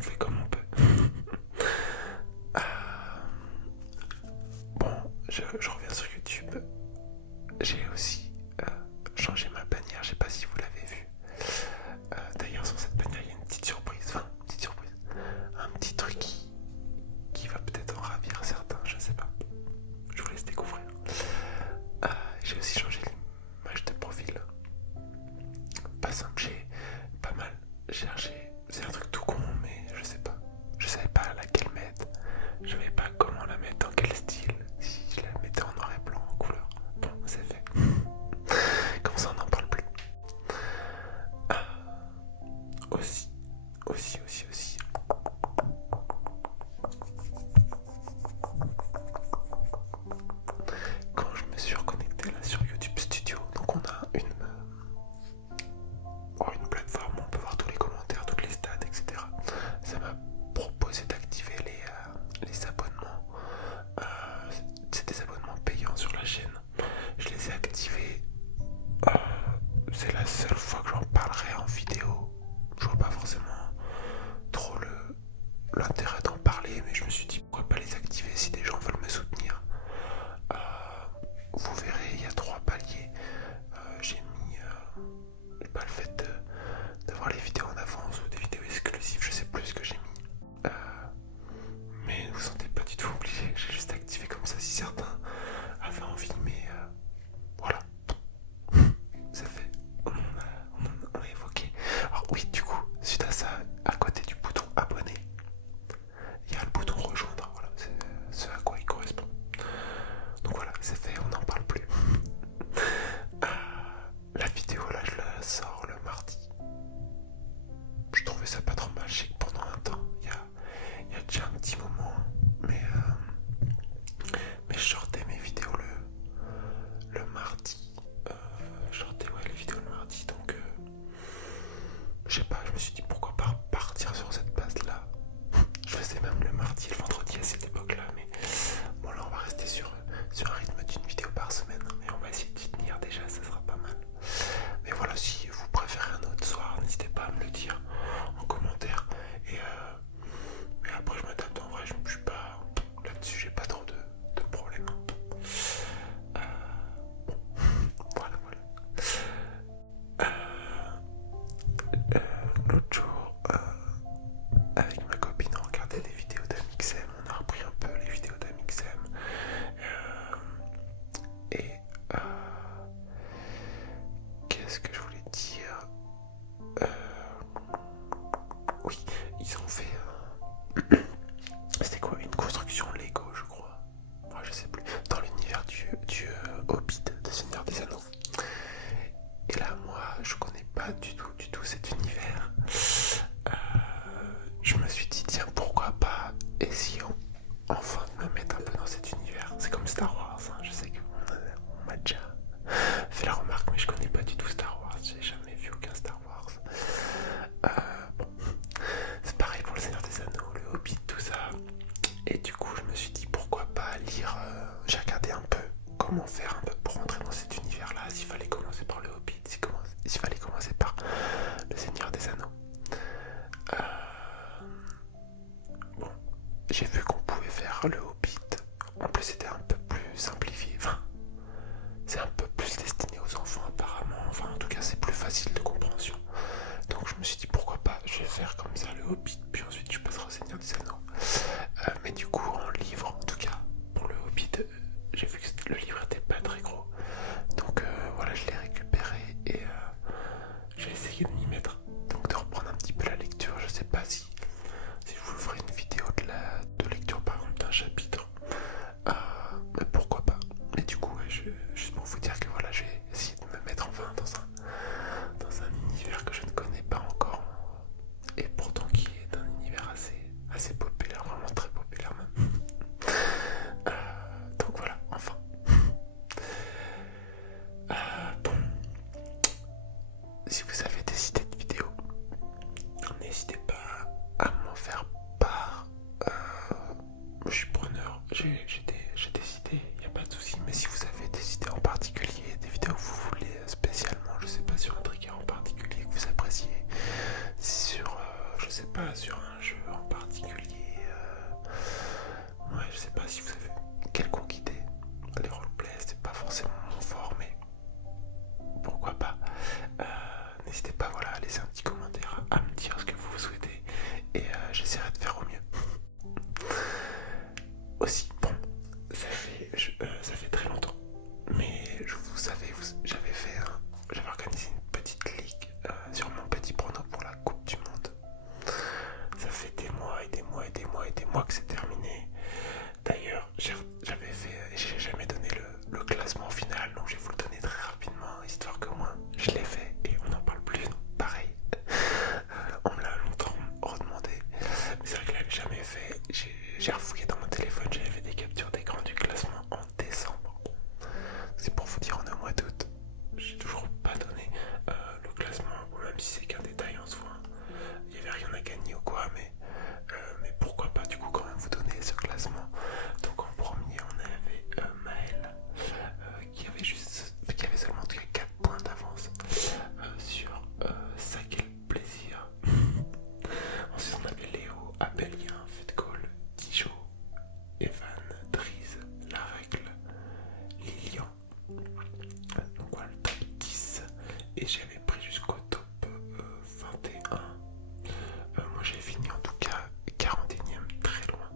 on fait comme on peut. Bon, je reviens sur YouTube. J'ai aussi changé ma bannière, je sais pas si vous l'avez vu. D'ailleurs, sur cette bannière, il y a une petite surprise. Enfin, une petite surprise. Un petit truc qui va peut-être en ravir certains, je sais pas. Je vous laisse découvrir. J'ai aussi changé l'image de profil. Pas simple, j'ai pas mal cherché. C'est un truc tout con, mais je sais pas. Je savais pas laquelle mettre. Je savais pas comment la mettre, dans quel style. Si je la mettais en noir et blanc, en couleur. Bon, c'est fait. Comme ça, on n'en parle plus. Aussi. Quand je me suis reconnecté là sur YouTube Studio, donc on a une plateforme où on peut voir tous les commentaires, toutes les stats, etc. Ça m'a proposé d'activer les abonnements. C'est des abonnements payants sur la chaîne. Je les ai activés. C'est la seule fois que j'en parlerai en vidéo. Je vois pas forcément trop l'intérêt d'en parler, mais je me suis dit pourquoi pas les activer si des gens veulent me soutenir. Vous verrez, il y a 3 paliers. J'ai mis pas le fait d'avoir les vidéos en avance ou des vidéos exclusives, je sais plus ce que j'ai mis. Mais ne vous sentez pas du tout obligé, j'ai juste activé comme ça si certains avaient envie, mais voilà. Ça fait, on a évoqué. Alors oui, du coup, suite à ça, à côté du bouton abonner, il y a le bouton rejoindre, voilà, c'est ce à quoi il correspond. Donc voilà, c'est fait, on n'en parle plus. La vidéo là, je la sors le mardi. Je trouvais ça pas trop mal, je sais que pendant un temps, il y a déjà un petit moment, mais je sortais mes vidéos le mardi. Je sortais les vidéos le mardi, donc je sais pas, je me suis dit pourquoi pas partir sur cette base là. Je faisais même le mardi et le vendredi à cette époque là, mais bon là on va rester sur un rythme d'une vidéo par semaine, et on va essayer d'y tenir déjà, ça sera pas mal. Mais voilà, si vous préférez un autre soir, n'hésitez pas à me le dire en commentaire, et après je m'adapte. En vrai, je suis pas là-dessus, j'ai pas trop de problèmes. Bon, voilà. L'autre jour, avec ma copine, on regardait des vidéos d'Amixem, on a repris un peu les vidéos d'Amixem, et qu'est-ce que je voulais dire, oui, ils ont fait c'était quoi, une construction Lego, je crois, je sais plus, dans l'univers du Hobbit, de Seigneur des Anneaux. Et là, moi, je connais pas du tout cet univers. Je me suis dit, tiens, pourquoi pas essayons enfin de me mettre un peu dans cet univers. C'est comme Star Wars, hein. Je sais qu'on m'a déjà fait la remarque, mais je connais pas du tout Star Wars. J'ai jamais vu aucun Star Wars. Bon, c'est pareil pour le Seigneur des un jeu en particulier. Ouais, je sais pas si vous avez quelconque idée. Les roleplays, c'est pas forcément mon fort, mais pourquoi pas. N'hésitez pas, voilà, à laisser un petit commentaire, à me dire ce que vous souhaitez, et j'essaierai de faire au mieux. Aussi, bon, ça fait très longtemps, mais vous savez, j'avais organisé une petite ligue sur mon petit prono pour la Coupe du Monde. Ça fait des mois et des mois et des mois et des mois que c'est terminé. D'ailleurs, j'ai jamais donné le classement final, donc je vais vous le donner très rapidement, histoire que moi je l'ai fait et on n'en parle plus. Pareil, on me l'a longtemps redemandé, mais c'est vrai que je l'avais jamais fait. J'ai refouillé dans mon téléphone, j'avais fait des captures d'écran du classement en décembre. C'est pour vous dire, on est au mois d'août. J'ai toujours pas donné le classement, même si c'est qu'un détail en soi. Il n'y avait rien à gagner ou quoi, mais pourquoi pas du coup quand même vous donner ce classement. Donc en premier on avait Maël qui avait seulement 4 points d'avance sur Ça quel plaisir. Ensuite on avait Léo, Abelien, Fedgol, Dijo, Evan, Driz, La Règle, Lilian. Donc voilà le top 10. Et j'avais pris jusqu'au top 21. Moi j'ai fini en tout cas 41ème, très loin,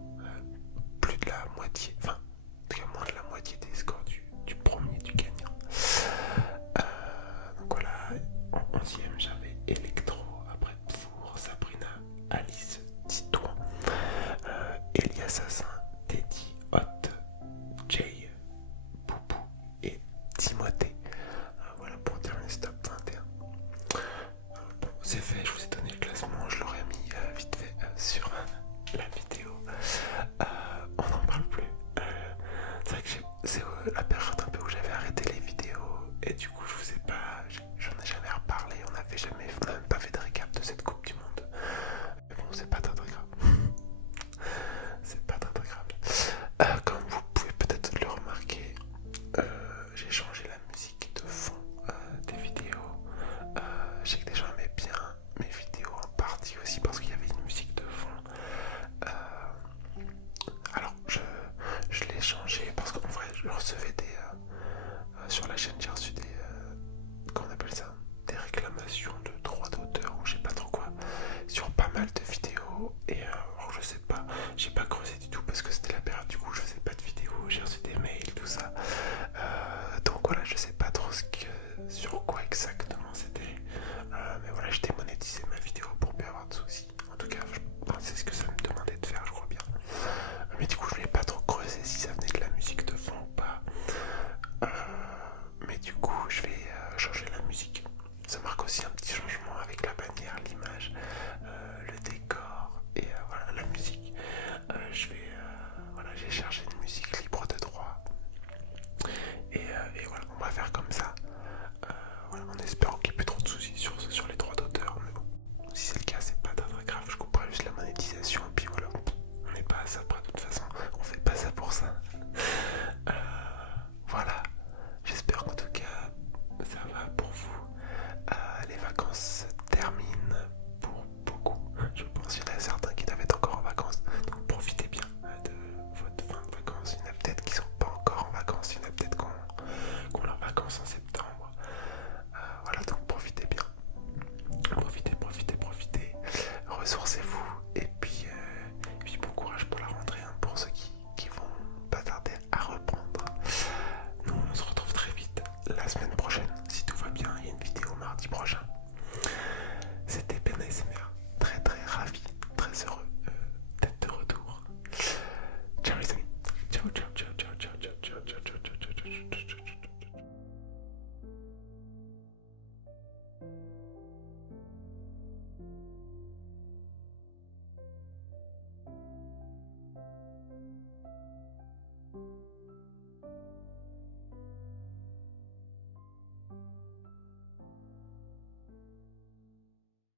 plus de la moitié, enfin en tout cas moins de la moitié des scores du premier, du gagnant. Donc voilà, en 11ème j'avais Electro, après Pfour, Sabrina, Alice, Titouan, Elie Assassin, Teddy, Hot, Jay, Boubou et Timothée. Voilà pour terminer ce top 21. Bon, c'est fait, je vous ai donné le classement, je l'aurais mis vite fait sur la vidéo. On n'en parle plus. C'est vrai que c'est la période un peu où j'avais arrêté les vidéos et du coup j'en ai jamais reparlé, on n'a même pas fait de récap de cette Coupe du Monde. Mais bon, c'est pas très grave. C'est pas très grave. Comme vous pouvez peut-être le remarquer, j'ai changé la musique de fond des vidéos. Je sais que des gens aimaient bien mes vidéos, en partie aussi parce qu'il y avait une musique de fond. Alors je l'ai changé parce qu'en vrai je recevais sur la chaîne, j'ai reçu comment on appelle ça, des réclamations de droits d'auteur ou je sais pas trop quoi sur pas mal de vidéos. Et alors je sais pas, j'ai pas creusé du tout parce que c'était la période du coup je faisais pas de vidéos, j'ai reçu des mails, tout ça. Donc voilà, je sais pas trop sur quoi exactement c'était, mais voilà, je démonétisais ma vidéo pour pas avoir de soucis. En tout cas, c'est ce que ça me demandait de faire, je crois bien. Mais du coup, je voulais pas trop creuser si ça venait de la musique de fond ou pas. Mais du coup, je vais changer la musique. Ça marque aussi un petit changement avec la bannière, l'image, le décor et voilà la musique. J'ai cherché une musique libre de droit. Et voilà, on va faire comme ça. Voilà, en espérant qu'il n'y ait plus trop de soucis sur les droits d'auteur. Mais bon, si c'est le cas, c'est pas très grave. Je couperai juste la monétisation. Et puis voilà, on n'est pas à ça près de toute façon. On fait pas ça pour ça. Voilà, j'espère qu'en tout cas, ça va pour vous. Les vacances se terminent pour beaucoup. Je pense qu'il y en a certains qui doivent être encore en vacances. Donc profitez bien de votre fin de vacances. Il y en a peut-être qui ne sont pas encore en vacances. Il y en a peut-être qui ont leurs vacances en septembre. Voilà, donc profitez bien. Profitez. Ressourcez-vous. Et puis bon courage pour la rentrée, hein, pour ceux qui vont pas tarder à reprendre. Nous, on se retrouve très vite la semaine prochaine. Si tout va bien, il y a une vidéo mardi prochain.